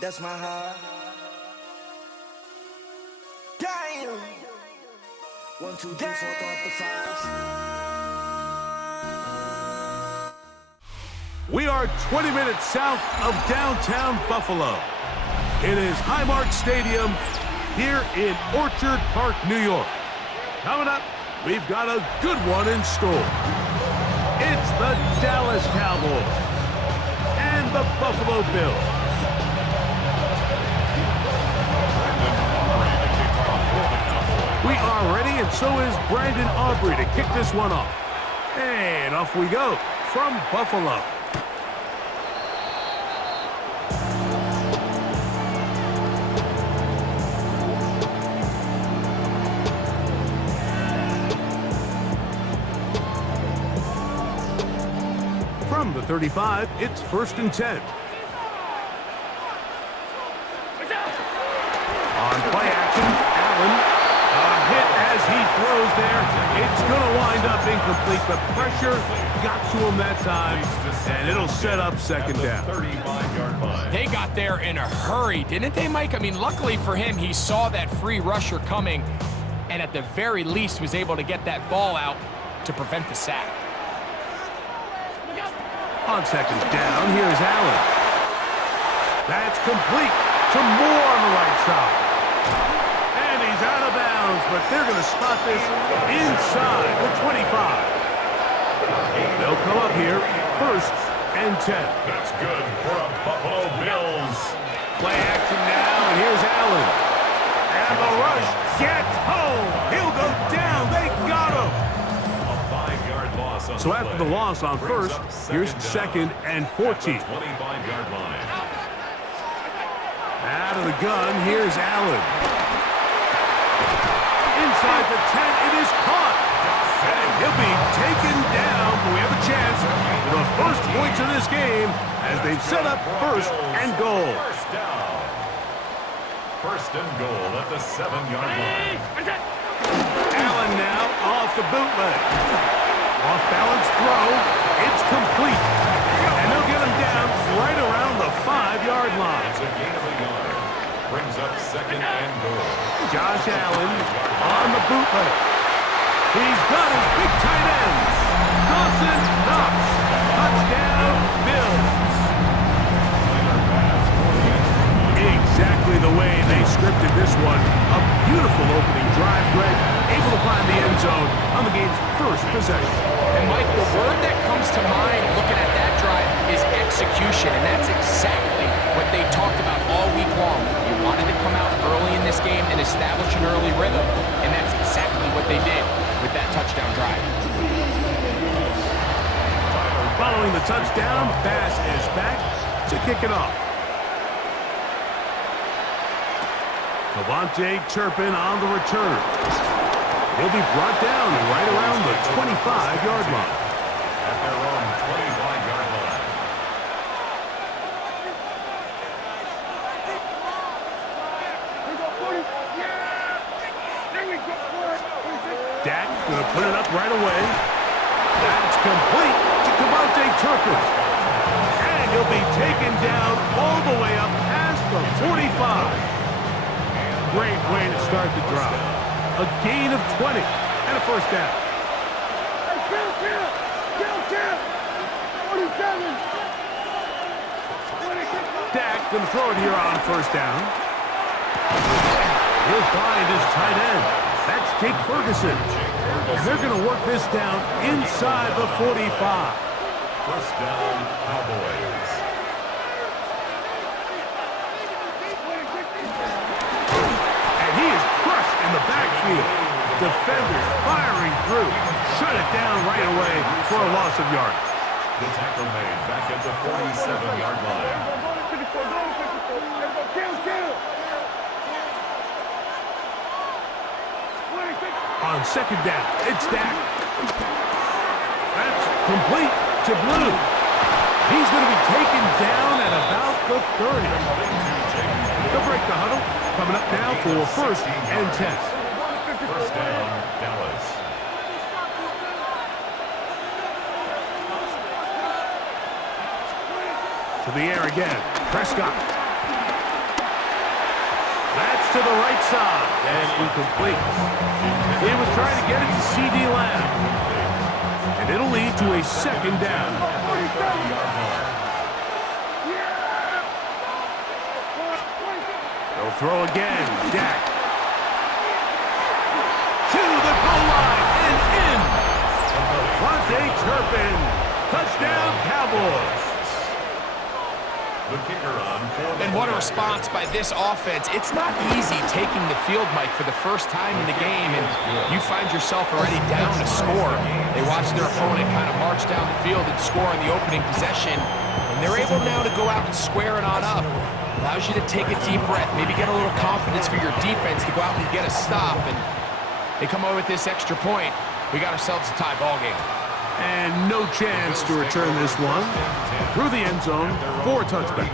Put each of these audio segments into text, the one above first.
That's my heart. Damn. 1, 2, 3, 4, 5. We are 20 minutes south of downtown Buffalo. It is Highmark Stadium here in Orchard Park, New York. Coming up, we've got a good one in store. It's the Dallas Cowboys and the Buffalo Bills. We are ready, and so is Brandon Aubrey to kick this one off. And off we go from Buffalo. From the 35, it's 1st and 10. On play action, Allen. A hit as he throws there. It's going to wind up incomplete. The pressure got to him that time, and it'll set up 2nd down. They got there in a hurry, didn't they, Mike? I mean, luckily for him, he saw that free rusher coming, and at the very least was able to get that ball out to prevent the sack. On 2nd down, here's Allen. That's complete to Moore on the right side. And he's out of bounds, but they're going to spot this inside the 25. They'll come up here, 1st and 10. That's good for a Buffalo Bills. Play action now, and here's Allen. And the rush gets home. He'll go down. They got him. A 5-yard loss on So after the loss on 1st, here's 2nd and 14. 25-yard line. Out of the gun, here's Allen. Inside the 10, it is caught. And he'll be taken down, but we have a chance for the first points of this game as they've set up 1st and goal. First down. 1st and goal at the 7-yard line. Allen now off the bootleg. Off-balance throw. It's complete. And they'll get him down right around the 5-yard line. It's a gain of a yard. Brings up 2nd and goal. Josh Allen on the bootleg. He's got his big tight ends. Dawson Knox. Touchdown, Bills. Exactly the way they scripted this one. A beautiful opening drive, Greg. Able to find the end zone on the game's 1st possession. And Mike, the word that comes to mind looking at that drive is execution, and that's exactly what they talked about all week long. You wanted to come out early in this game and establish an early rhythm, and that's exactly what they did with that touchdown drive. Following the touchdown, pass is back to kick it off. Devontae Turpin on the return. He'll be brought down right around the 25-yard line. At their own 25-yard line. Dak going to put it up right away. That's complete to Devontae Turpin. And he'll be taken down all the way up past the 45. Great way to start the drive. A gain of 20 and a 1st down. Dak going to throw it here on 1st down. He'll find his tight end. That's Jake Ferguson. And they're going to work this down inside the 45. 1st down, Cowboys. And he is crushed in the backfield. Defenders firing through. Shut it down right away for a loss of yardage. The tackle made back at the 47-yard line. On 2nd down, it's Dak. That's complete to Blue. He's going to be taken down at about the 30. They'll break the huddle. Coming up now for 1st and 10. 1st down, Dallas. To the air again. Prescott. to the right side and incomplete. He was trying to get it to C.D. Lamb. And it'll lead to a second down. They'll throw again. Dak. To the goal line and in. Vontae Turpin. Touchdown, Cowboys. The kicker on fourth. And what a response by this offense. It's not easy taking the field, Mike, for the first time in the game, and you find yourself already down a score. They watch their opponent kind of march down the field and score on the opening possession, and they're able now to go out and square it on up. Allows you to take a deep breath, maybe get a little confidence for your defense to go out and get a stop, and they come away with this extra point. We got ourselves a tie ball game. And no chance to return this one. Through the end zone for a touchback.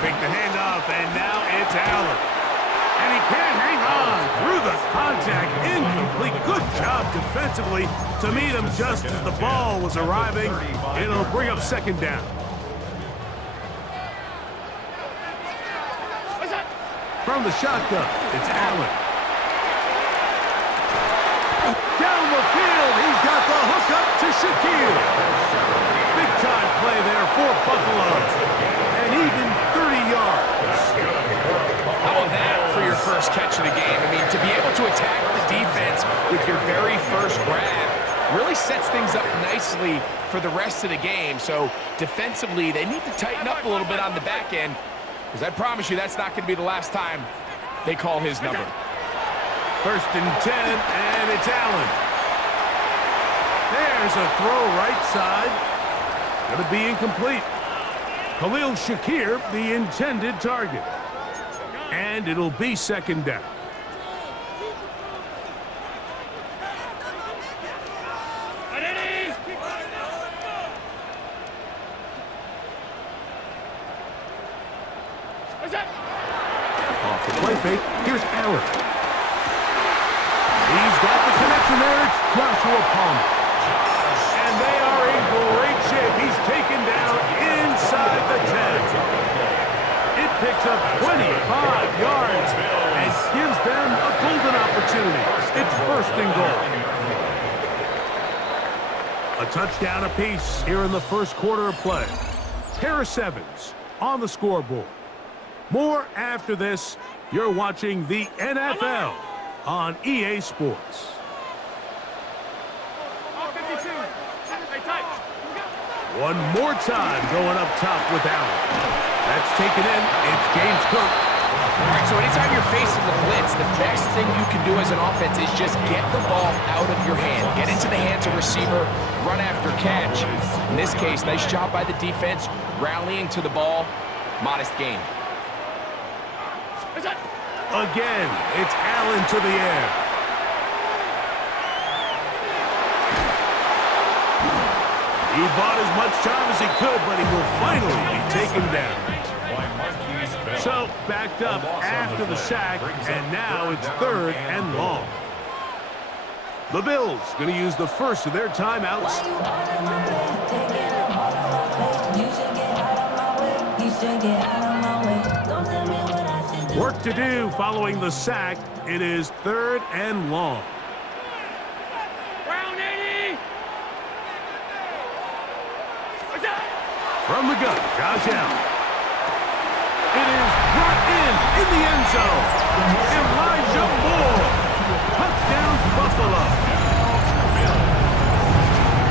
Fake the handoff, and now it's Allen. And he can't hang on through the contact. Incomplete. Good job defensively to meet him just as the ball was arriving. It'll bring up second down. From the shotgun, it's Allen. Down the field, he's got the hook up to Shaquille. Big time play there for Buffalo. And even 30 yards. How about that for your first catch of the game? I mean, to be able to attack the defense with your very first grab really sets things up nicely for the rest of the game. So defensively, they need to tighten up a little bit on the back end, because I promise you that's not going to be the last time they call his number. First and 10, and it's Allen. There's a throw right side. It's going to be incomplete. Khalil Shakir, the intended target. And it'll be second down. Off the play fake, here's Allen. He's got the connection there. It's Joshua Palmer. And they are in great shape. He's taken down inside the 10. It picks up 25 yards and gives them a golden opportunity. It's first and goal. A touchdown apiece here in the first quarter of play. Harris Evans on the scoreboard. More after this. You're watching the NFL on EA Sports. One more time going up top with Allen. That's taken in. It's James Cook. All right, so anytime you're facing the blitz, the best thing you can do as an offense is just get the ball out of your hand. Get into the hands of receiver, run after catch. In this case, nice job by the defense, rallying to the ball. Modest gain. Again, it's Allen to the air. He bought as much time as he could, but he will finally be taken down. So, backed up after the sack, and now it's third and long. The Bills going to use the first of their timeouts. Work to do following the sack. It is third and long. From the gun, Josh Allen. It is brought in the end zone. Elijah Moore. Touchdown, Buffalo.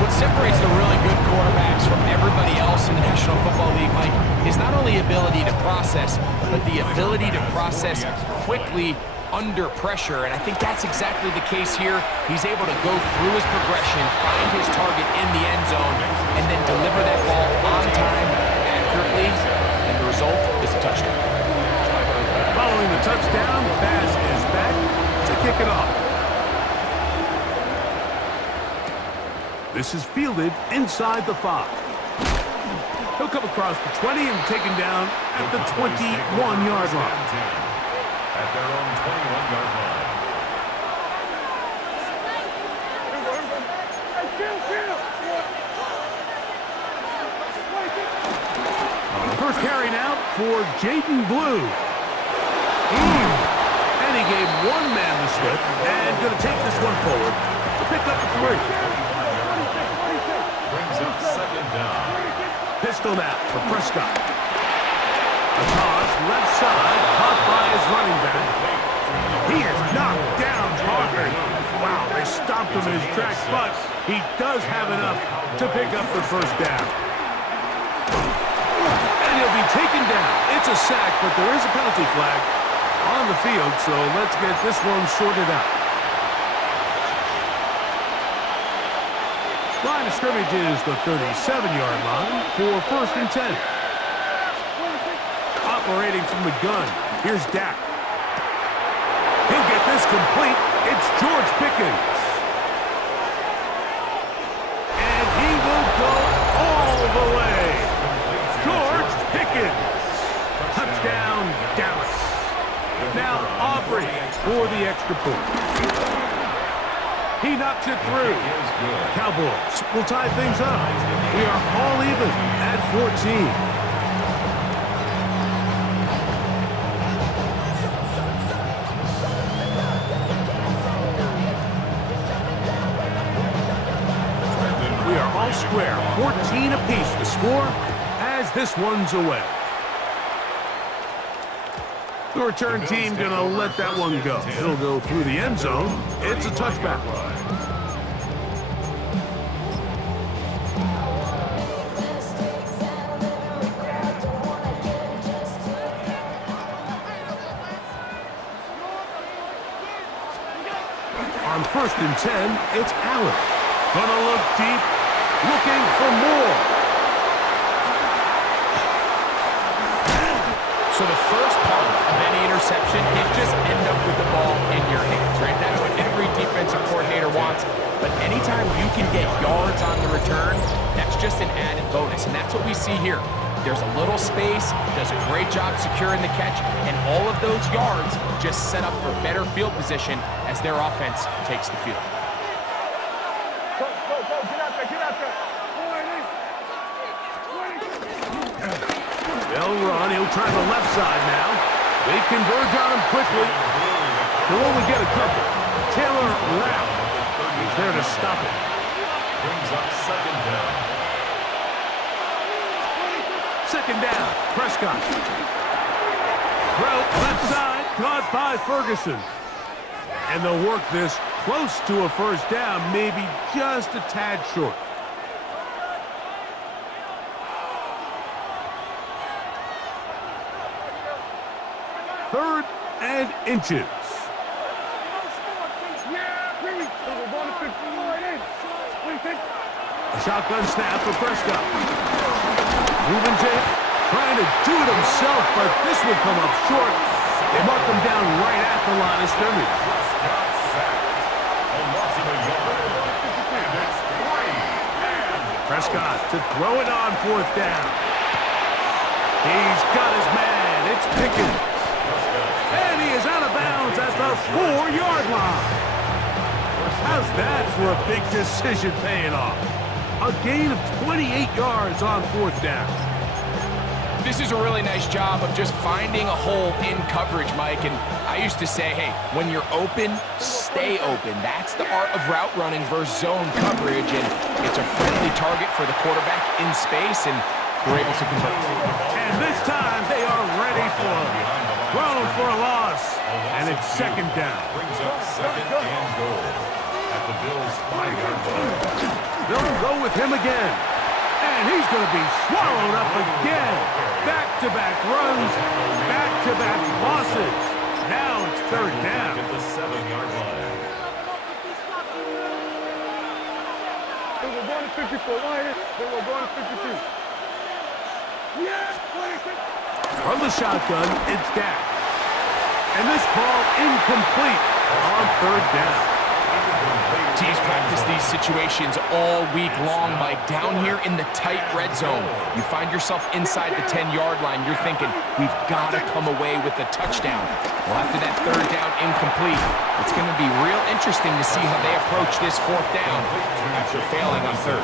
What separates the really good quarterbacks from everybody else in the National Football League, Mike, is not only ability to process, but the ability to process quickly under pressure, and I think that's exactly the case here. He's able to go through his progression, find his target in the end zone, and then deliver that ball on time, accurately, and the result is a touchdown. Following the touchdown, Bass is back to kick it off. This is fielded inside the 5. He'll He'll come across the 20 and taken down at the 21-yard line. At their own 21-yard line. First carry now for Jaden Blue. And he gave one man the slip and going to take this one forward to pick up the 3. Brings up second down. Pistol now for Prescott. A toss left side caught by his running back. He is knocked down hard. Wow, they stopped him in his tracks, but he does have enough to pick up the first down. And he'll be taken down. It's a sack, but there is a penalty flag on the field, so let's get this one sorted out. Line of scrimmage is the 37-yard line for 1st and 10. Operating from the gun, here's Dak. He'll get this complete. It's George Pickens. And he will go all the way. George Pickens. Touchdown, Dallas. Now Aubrey for the extra point. He knocks it through. Cowboys will tie things up. We are all even at 14. We are all square. 14 apiece the score as this one's away. The return team going to let that one go. It'll go through the end zone. It's a touchback. On 1st and 10, it's Allen. Gonna look deep, looking for more. So the first part of any interception is just end up with the ball in your hands, right? That's what every defensive coordinator wants. But anytime you can get yards on the return, that's just an added bonus. And that's what we see here. There's a little space, does a great job securing the catch, and all of those yards just set up for better field position as their offense takes the field. They'll run. He'll try the left side now. They converge on him quickly. He'll only get a couple. Taylor Rapp. He's there to stop it. Brings up second down. Second down. Prescott. Throw left side. Caught by Ferguson. And they'll work this close to a first down. Maybe just a tad short. 3rd and inches. A shotgun snap for Prescott. Moving to him, trying to do it himself, but this will come up short. They mark him down right at the line of scrimmage. Prescott to throw it on 4th down. He's got his man. It's Pickens. And he is out of bounds at the 4-yard line. How's that for a big decision paying off? A gain of 28 yards on 4th down. This is a really nice job of just finding a hole in coverage, Mike. And I used to say, hey, when you're open, stay open. That's the art of route running versus zone coverage. And it's a friendly target for the quarterback in space, and we're able to convert. And this time they are ready for him. Thrown for a loss, and it's second down. Brings up second and goal at the Bills' 5-yard line. They'll go with him again, and he's going to be swallowed up again. Back-to-back runs, back-to-back losses. Now it's 3rd down. At the 7-yard line. They were going to 54. They were going to 52. From the shotgun, it's Dak. And this ball incomplete on 3rd down. Teams practice these situations all week long, Mike. Down here in the tight red zone, you find yourself inside the 10-yard line. You're thinking, we've got to come away with a touchdown. Well, after that third down incomplete, it's going to be real interesting to see how they approach this fourth down after failing on third.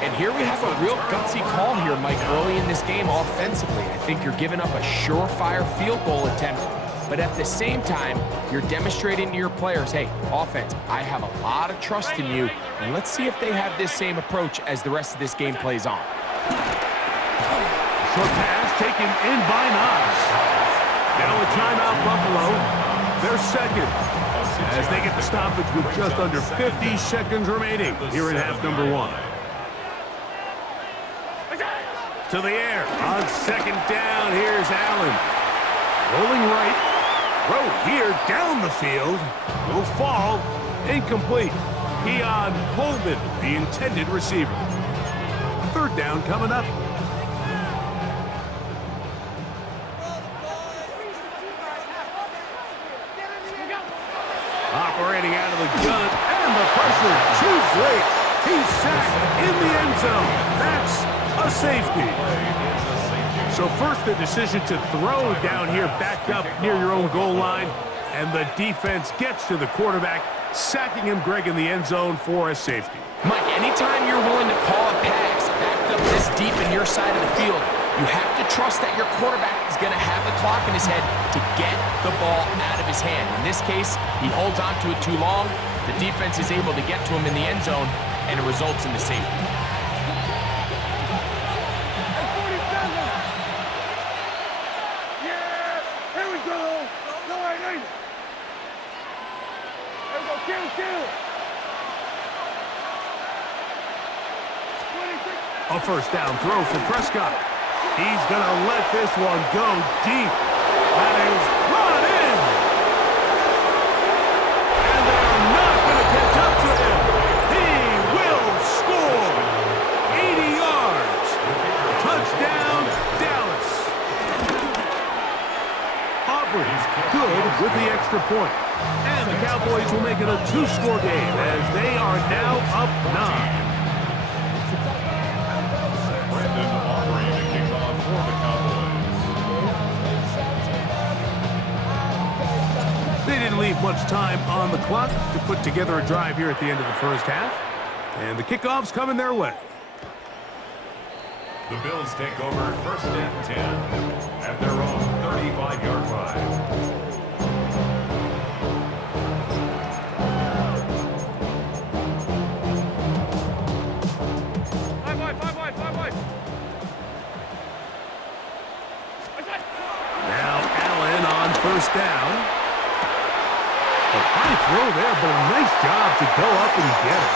And here we have a real gutsy call here, Mike, early in this game offensively. I think you're giving up a surefire field goal attempt, but at the same time, you're demonstrating to your players, hey, offense, I have a lot of trust in you, and let's see if they have this same approach as the rest of this game plays on. Short pass taken in by Knox. Now a timeout, Buffalo. They're second as they get the stoppage with just under 50 seconds remaining here in half number 1. To the air on second down. Here's Allen. Rolling right. Throw here down the field. Will fall. Incomplete. Keon Coleman, the intended receiver. Third down coming up. Operating out of the gun, and the pressure too great. He's sacked in the end zone. That's a safety. So first the decision to throw down here, backed up near your own goal line, and the defense gets to the quarterback, sacking him, Greg, in the end zone for a safety. Mike, anytime you're willing to call a pass backed up this deep in your side of the field, you have to trust that your quarterback is going to have the clock in his head to get the ball out of his hand. In this case, he holds on to it too long. The defense is able to get to him in the end zone, and it results in the safety. A first down throw for Prescott. He's going to let this one go deep. That is brought in. And they're not going to catch up to him. He will score. 80 yards. Touchdown, Dallas. Auburn's good with the extra point. And the Cowboys will make it a 2-score game as they are now up 9. They didn't leave much time on the clock to put together a drive here at the end of the first half. And the kickoff's coming their way. The Bills take over first and 10 at their own 35-yard line. Now Allen on first down. A high throw there, but a nice job to go up and get it.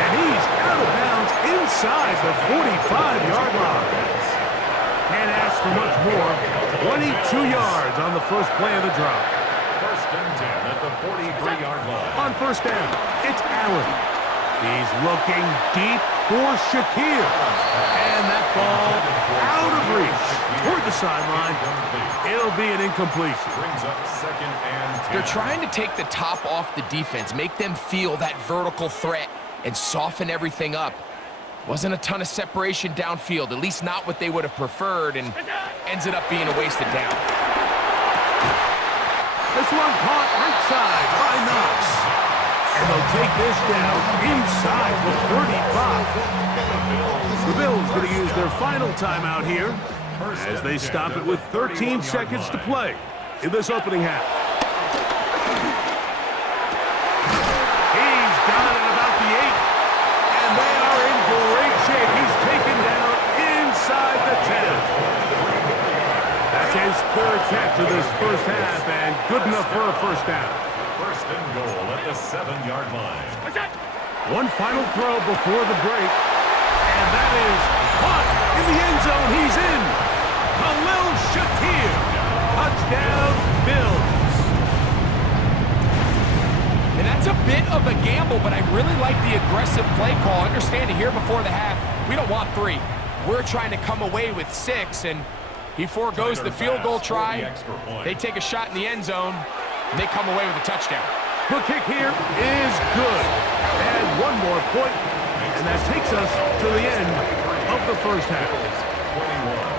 And he's out of bounds inside the 45-yard line. Can't ask for much more. 22 yards on the first play of the drive. First and 10 at the 43-yard line. On first down, it's Allen. He's looking deep for Shakir. And that ball out of reach toward the sideline. It'll be an incompletion. Brings up second and 10. They're trying to take the top off the defense, make them feel that vertical threat, and soften everything up. Wasn't a ton of separation downfield, at least not what they would have preferred, and ends it up being a wasted down. This one caught right side by Knox. And they'll take this down inside the 35. The Bills going to use their final timeout here as they stop it with 13 seconds to play in this opening half. He's got it about the 8, and they are in great shape. He's taken down inside the 10. That's his third catch of this first half, and good enough for a first down. First and goal at the 7-yard line. One final throw before the break, and that is caught in the end zone. He's in. Khalil Shakir. Touchdown, Bills. And that's a bit of a gamble, but I really like the aggressive play call. Understanding here before the half, we don't want 3. We're trying to come away with 6, and he foregoes the field goal try. They take a shot in the end zone, and they come away with a touchdown. The kick here is good. one more point, and that takes us to the end of the first half. 21.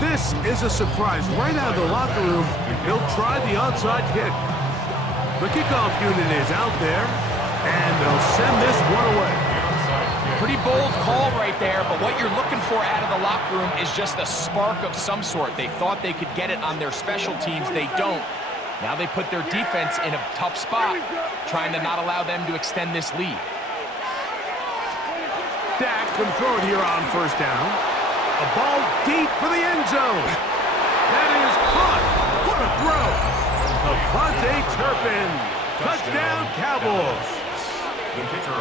This is a surprise. Right out of the locker room, he'll try the onside kick. The kickoff unit is out there, and they'll send this one away. Pretty bold call right there, but what you're looking for out of the locker room is just a spark of some sort. They thought they could get it on their special teams. They don't. Now they put their defense in a tough spot, trying to not allow them to extend this lead. Dak can throw it here on first down. A ball deep for the end zone. That is caught. What a throw. Devontae Turpin. Touchdown, Cowboys.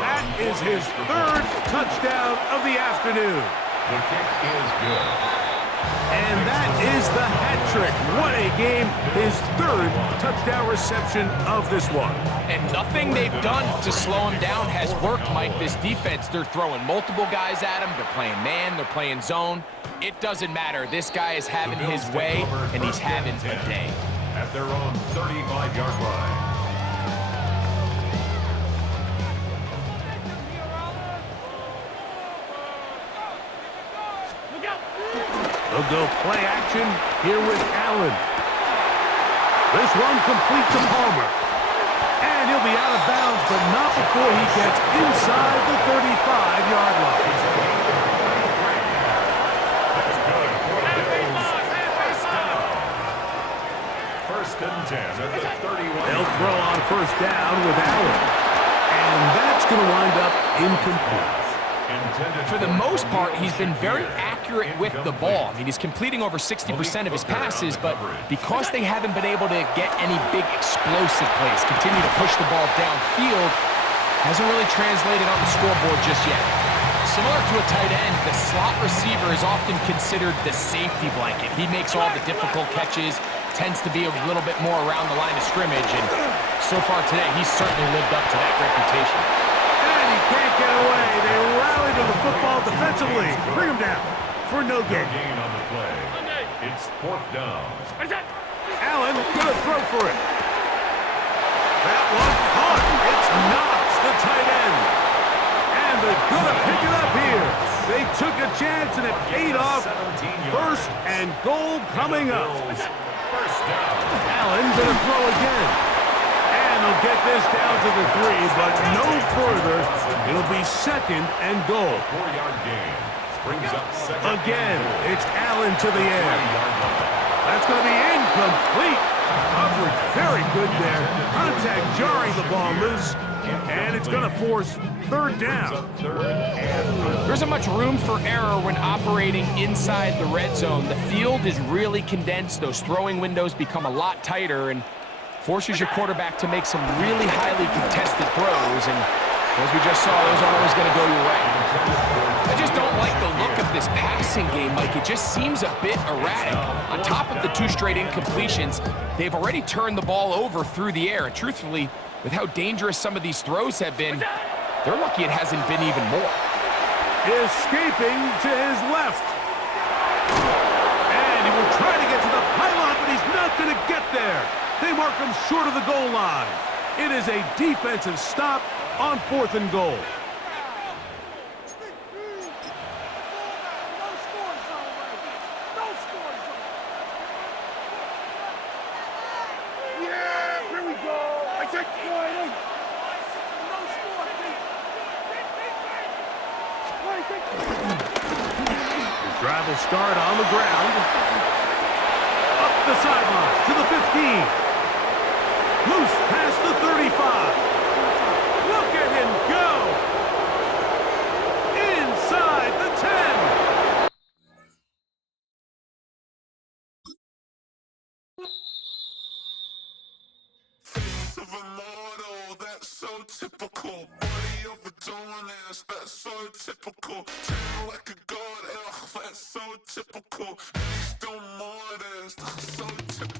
That is his third touchdown of the afternoon. The kick is good. And that is the hat trick. What a game. His third touchdown reception of this one. And nothing they've done to slow him down has worked, Mike. This defense, they're throwing multiple guys at him. They're playing man, they're playing zone. It doesn't matter. This guy is having his way, and he's having a day. At their own 35-yard line. They'll go play action here with Allen. This one complete to Palmer. And he'll be out of bounds, but not before he gets inside the 35-yard line. That's good for the Bills. First and 10 at the 31. They'll throw on first down with Allen. And that's going to wind up incomplete. For the most part, he's been very accurate with the ball. I mean, he's completing over 60% of his passes, but because they haven't been able to get any big explosive plays, continue to push the ball downfield, hasn't really translated on the scoreboard just yet. Similar to a tight end, the slot receiver is often considered the safety blanket. He makes all the difficult catches, tends to be a little bit more around the line of scrimmage, and so far today, he's certainly lived up to that reputation. And he can't get away. They rally to the football defensively. Bring him down for no gain. Gain on the play. It's fourth down. Allen gonna throw for it. That one caught. It's Knox, the tight end. And they're gonna pick it up here. They took a chance and it paid off. First and goal coming up. First down. Allen gonna throw again. And they'll get this down to the 3, but no further. It'll be second and goal. 4-yard gain. Brings up second. Again, it's Allen to the end. That's going to be incomplete. Coverage very good there. Contact jarring the ball loose. And it's going to force third down. There isn't much room for error when operating inside the red zone. The field is really condensed. Those throwing windows become a lot tighter and forces your quarterback to make some really highly contested throws. And as we just saw, those aren't always going to go your way. I just don't like the look of this passing game, Mike. It just seems a bit erratic. On top of the 2 straight incompletions, they've already turned the ball over through the air. And truthfully, with how dangerous some of these throws have been, they're lucky it hasn't been even more. Escaping to his left. And he will try to get to the pylon, but he's not going to get there. They mark him short of the goal line. It is a defensive stop on 4th and goal. Yeah, here we go. I take one. His drive will start on the ground. Up the sideline to the 15. Loose past the 35. Look at him go. Inside the 10. Face of a model, that's so typical. Body of a donut, that's so typical. Turn like a god, ugh, that's so typical. Still modest, that's so typical.